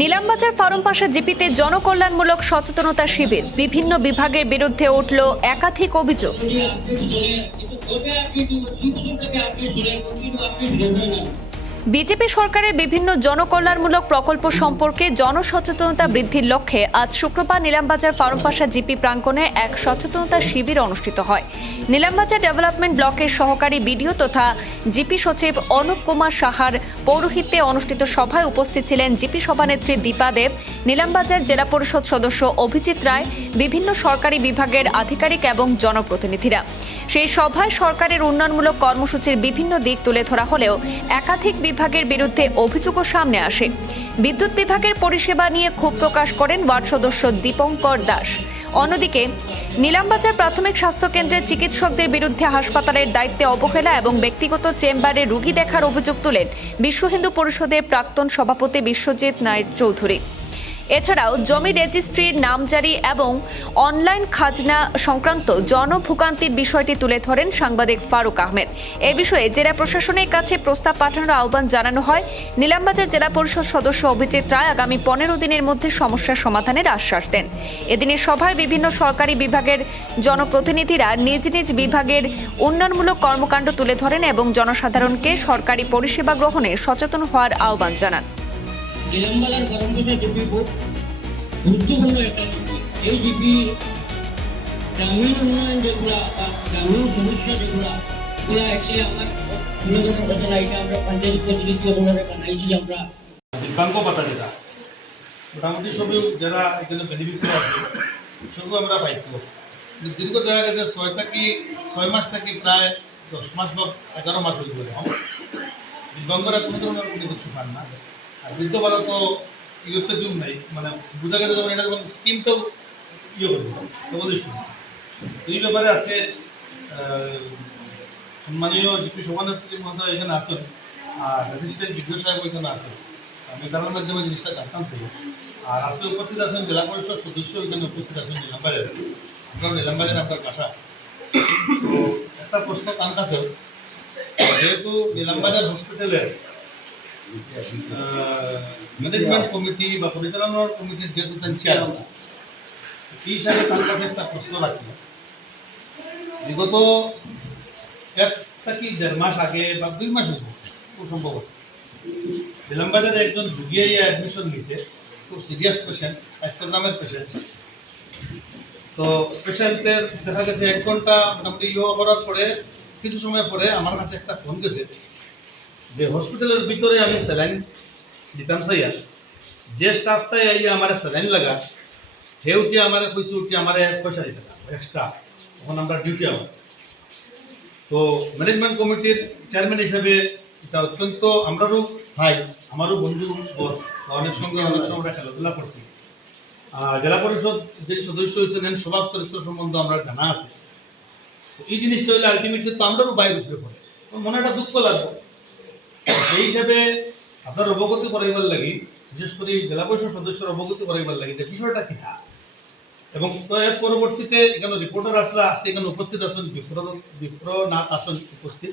নীলামবাজার ফার্মপাশা জিপিতে জনকল্যাণমূলক সচেতনতা শিবির, বিভিন্ন বিভাগের বিরুদ্ধে উঠল একাধিক অভিযোগ। বিজেপি সরকারের বিভিন্ন জনকল্যাণমূলক প্রকল্প সম্পর্কে জনসচেতনতা বৃদ্ধির লক্ষ্যে আজ শুক্রবার নীলামবাজার ফার্মপাশা জিপি প্রাঙ্গণে এক সচেতনতা শিবির অনুষ্ঠিত হয়। নীলামবাজার ডেভেলপমেন্ট ব্লকের সহকারী বিডিও তথা জিপি সচিব অনুপ কুমার সাহার পৌরোহিত্যে অনুষ্ঠিত সভায় উপস্থিত ছিলেন জিপি সভানেত্রী দীপা দেব, নীলামবাজার জেলা পরিষদ সদস্য অভিজিৎ রায়, বিভিন্ন সরকারি বিভাগের আধিকারিক এবং জনপ্রতিনিধিরা। সেই সভায় সরকারের উন্নয়নমূলক কর্মসূচির বিভিন্ন দিক তুলে ধরা হলেও একাধিক বিভাগের বিরুদ্ধে অভিযোগও সামনে আসে। বিদ্যুৎ বিভাগের পরিষেবা নিয়ে ক্ষোভ প্রকাশ করেন ওয়ার্ড সদস্য দীপঙ্কর দাস। অন্যদিকে নীলামবাজার প্রাথমিক স্বাস্থ্য কেন্দ্রের চিকিৎসকদের বিরুদ্ধে হাসপাতালের দায়িত্বে অবহেলা এবং ব্যক্তিগত চেম্বারে রোগী দেখার অভিযোগ তুলেন বিশ্ব হিন্দু পরিষদের প্রাক্তন সভাপতি বিশ্বজিৎ নাইর চৌধুরী। এছাড়াও জমি রেজিস্ট্রির নামজারি এবং অনলাইন খাজনা সংক্রান্ত জনভোগান্তির বিষয়টি তুলে ধরেন সাংবাদিক ফারুক আহমেদ। এ বিষয়ে জেলা প্রশাসনের কাছে প্রস্তাব পাঠানোর আহ্বান জানানো হয়। নীলামবাজার জেলা পরিষদ সদস্য অভিজিৎ রায় আগামী 15 দিনের মধ্যে সমস্যার সমাধানের আশ্বাস দেন। এদিনের সভায় বিভিন্ন সরকারি বিভাগের জনপ্রতিনিধিরা নিজ নিজ বিভাগের উন্নয়নমূলক কর্মকাণ্ড তুলে ধরেন এবং জনসাধারণকে সরকারি পরিষেবা গ্রহণে সচেতন হওয়ার আহ্বান জানান। নীলামবাজার ফার্মপাশা জিপি খুব গুরুত্বপূর্ণ একটা এই জিপি গ্রামীণ উন্নয়ন যেগুলা বা গ্রামীণ সমস্যা যেগুলা অ্যাকচুয়ালি আমার মূলত ঘটনা এটা আমরা পঞ্চায়েত প্রতিনিধি ওভাবে বানাইছি। আমরা দিব্যাঙ্গ পাতা যেটা মোটামুটি সবই যারা এখানে বেনিফিশিয়ারি আছে সবও আমরা পাইতো। দীর্ঘ দেখা গেছে 6 মাস থেকে প্রায় 10 মাস বা 11 মাস হয়ে গেল দিব্যাঙ্গরা কোনো ধরনের কোনো কিছু পান না। আর বৃদ্ধ ভাতা তো ইয়ের তো যুগ নাই, মানে বোঝা গেছে যখন এটা যখন স্কিম তো ইয়ে করবে অবশ্যই। এই ব্যাপারে আজকে সম্মানীয় জিপি সভানেত্রী মহোদয় এখানে আসেন আর রেজিস্ট্রেন্ট বিডিও সাহেব এখানে আসেন। আমি তার মাধ্যমে জিনিসটা জানতাম থেকে। আর আজকে উপস্থিত আছেন জেলা পরিষদ সদস্য এখানে উপস্থিত আছেন নীলামবাজার। আপনার নীলামবাজার আপনার বাসা। তো একটা প্রশ্ন তার কাছে, যেহেতু নীলামবাজার হসপিটালের ম্যানেজমেন্ট কমিটি বা পরিচালনা কমিটির যেহেতু চেয়ার এই হিসাবে তার কাছে একটা প্রশ্ন রাখি। বিগত 1 মাস আগে বা 2 মাস হয়েছে খুব সম্ভবত নীলামবাজারে একজন রুগী অ্যাডমিশন নিয়েছে, খুব সিরিয়াস পেশেন্ট, অ্যাস্ট্রোগ্রামের পেশেন্ট। তো পেশেন্টের দেখা গেছে 1 ঘন্টা মোটামুটি করার পরে কিছু সময় পরে আমার কাছে একটা ফোন গেছে যে হসপিটালের ভিতরে আমি স্যালাইন দিতাম চাইয়া, যে স্টাফটাই আইয়া আমার স্যালাইন লাগা সেউটি আমার কইছে উঠে আমার পয়সা দিতে এক্সট্রা, তখন আমরা ডিউটি আওয়াজ। তো ম্যানেজমেন্ট কমিটির চেয়ারম্যান হিসাবে এটা অত্যন্ত আমরারও ভাই, আমারও বন্ধু বস, অনেক সঙ্গে অনেক সময় আমরা খেলাধুলা করছি। জেলা পরিষদ যে সদস্য হয়েছিলেন স্বভাব চরিত্র সম্বন্ধে আমরা জানা আছে। এই জিনিসটা হলে আলটিমেটলি তো আমরারও বাইরে উঠে পড়ে, মনে একটা দুঃখ লাগবে। সেই হিসাবে আপনার অবগতি করাইবার লাগি, বিশেষ করে জেলা পরিষদ সদস্যের অবগতি করাইবার লাগি যে বিষয়টা কিনা। এবং তো এর পরবর্তীতে এখানে রিপোর্টার আসলে আজকে এখানে উপস্থিত আছেন বিপ্রনাথ আসন উপস্থিত,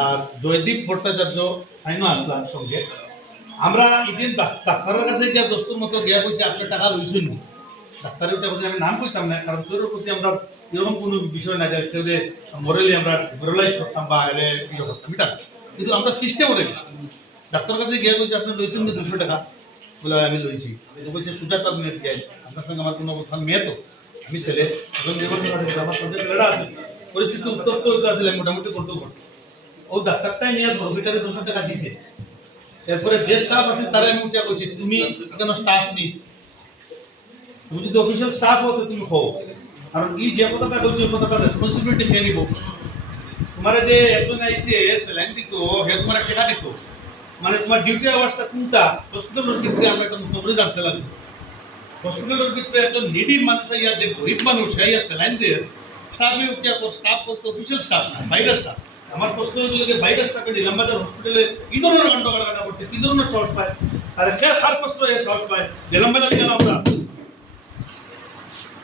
আর জয়দীপ ভট্টাচার্য আইনও আসলাম সঙ্গে। আমরা এদিন ডাক্তারের কাছে গিয়া দোস্তুর মতো গিয়া কইছি আপনি টাকা লইছেন নি। ডাক্তারের কথা আমি নাম কইতাম না, কারণ তোর প্রতি আমরা এরকম কোনো বিষয় না যে কেউ মরেলি আমরা মোরালাইজ করতাম বা ইয়ে করতাম এটা, কিন্তু আমরা সিস্টেম হয়ে গেছি। ডাক্তারের কাছে গিয়ে বলছি আপনি লইছেন না 200 টাকা, বলে আমি লইছি। বলছে সুজাতা মেয়ে যাই, আপনার সঙ্গে আমার কোনো কথা মেয়ে তো আমি ছেলে এবং আমার সঙ্গে ছেলেরা আছে, পরিস্থিতি উত্তপ্ত হইতে আসলে মোটামুটি করতে করতো। ও ডাক্তারটাই নিয়ে হসপিটালে 200 টাকা দিছে। এরপরে যে স্টাফ আছে তারা আমি উঠে বলছি তুমি কেন স্টাফ নেই, তুমি যদি অফিসিয়াল স্টাফ হতো তুমি হও, কারণ এই যে কথাটা বলছি ওই কথাটা রেসপন্সিবিলিটি খেয়ে নিব। তোমার যে একজন আইসে স্যালাইন দিত হে তোমার টাকা দিত, মানে তোমার ডিউটি আওয়ার্সটা কোনটা হসপিটালের ক্ষেত্রে আমরা একটা নতুন করে জানতে লাগবে। হসপিটালের ভিতরে একজন নিডি মানুষ আইয়া, যে গরিব মানুষ আইয়া স্যালাইন দিয়ে স্টাফে উঠিয়া স্টাফ করতে অফিসিয়াল স্টাফ না, বাইরের স্টাফ। আমার প্রশ্ন হইল যে বাইরের স্টাফে নীলামবাজার হসপিটালে কী ধরনের কাণ্ড কারখানা করতে, কী ধরনের সাহস পায়, আর খার প্রশ্ন এ সাহস পায় নীলামবাজার কেন আমরা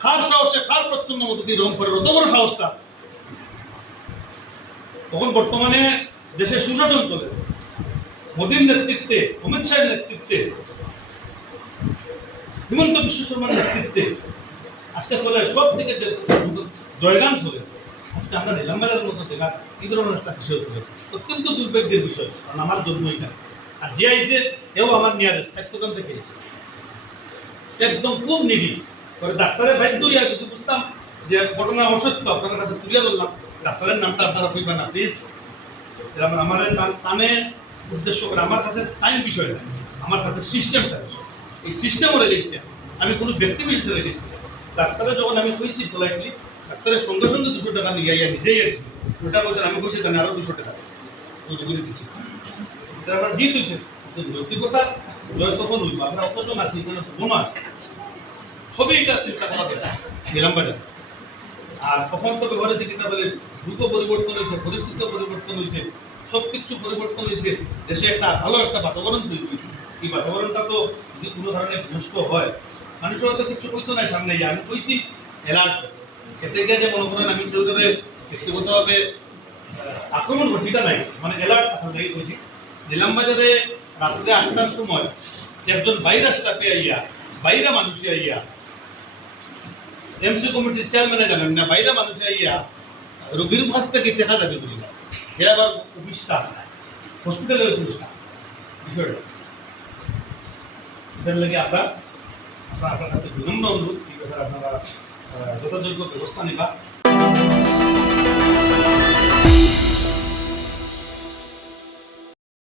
খার সাহসে খার প্রচ্ছন্ন মতো দিয়ে রং করে অত বড় সাহসটা। তখন বর্তমানে দেশে সুশাসন চলে, মোদীর নেতৃত্বে, অমিত শাহের নেতৃত্বে হিমন্ত বিশ্ব শর্মার নেতৃত্বে আজকে চলে সব থেকে যে জয়গান চলে, আজকে আমরা নিলামবাজারের মতো দেখা এই ধরনের একটা বিষয় ছিল, অত্যন্ত দুর্ভাগ্যের বিষয়। কারণ আমার জন্ম এখানে, আর যে আইসে এও আমার নিয়ারেস্ট স্বাস্থ্যকেন্দ্র থেকে এসেছে, একদম খুব নিডি পরে ডাক্তারের বাধ্য হইয়া যদি বুঝতাম যে ঘটনা অসত্য আপনার কাছে তুলিয়া ধরলাম, ডাক্তারের নামটা আপনারা কইবেন না প্লিজ। আমার টানে উদ্দেশ্য করে, আমার কাছে টাইম বিষয় না, আমার কাছে সিস্টেমটা বিষয়। এই সিস্টেমের এগেস্টে আমি কোনো ব্যক্তি বিশেষের এগেস্টে ডাক্তারের যখন আমি কইছি পোলাইটলি, ডাক্তারের সঙ্গে সঙ্গে 200 টাকা দিয়ে ইয়া নিজেই আর কি ওটা বলছেন, আমি বলছি তাহলে আরও 200 টাকা ওইটা করে দিচ্ছি। এটা আমার জিত হয়েছে, নৈতিকতা জয় তখন হইব। আমরা অতজন আছি, এখানে বোনও আছে, সবই এটা চিন্তা করা দরকার নিলামবাজার। আর তখন তো ব্যবহারে যে কিতা বলে দ্রুত পরিবর্তন হয়েছে, পরিস্থিতিও পরিবর্তন হয়েছে, সব কিছু পরিবর্তন হয়েছে, দেশে একটা ভালো একটা বাতাবরণ তৈরি হয়েছে। এই বাতাবরণটা তো যদি কোনো ধরনের নষ্ট হয়, মানুষের হয়তো কিছু কইতো না সামনে গিয়ে, আমি কইছি অ্যালার্ট। এতে গিয়ে যে মনে করেন আমি কেউ ধরে ব্যক্তিগতভাবে আক্রমণ করছি এটা নাই, মানে অ্যালার্ট থাকার লাগে কইছি। নিলামবাজারে রাত্রে 8টার সময় একজন বাইরা স্টাফে আইয়া, বাইরা মানুষে আইয়া, এমসি কমিটির চেয়ারম্যানে জানেন না, বাইরে মানুষে আইয়া রোগীর কাছ থেকে দেখা যাবে বলি না, এ আবার অফিসটা হসপিটালের অফিসটা বিষয়টা। এটার লাগে আপনার কাছে বিনম্র অনুরোধ, এই ব্যাপারে আপনারা যথাযোগ্য ব্যবস্থা নেবা।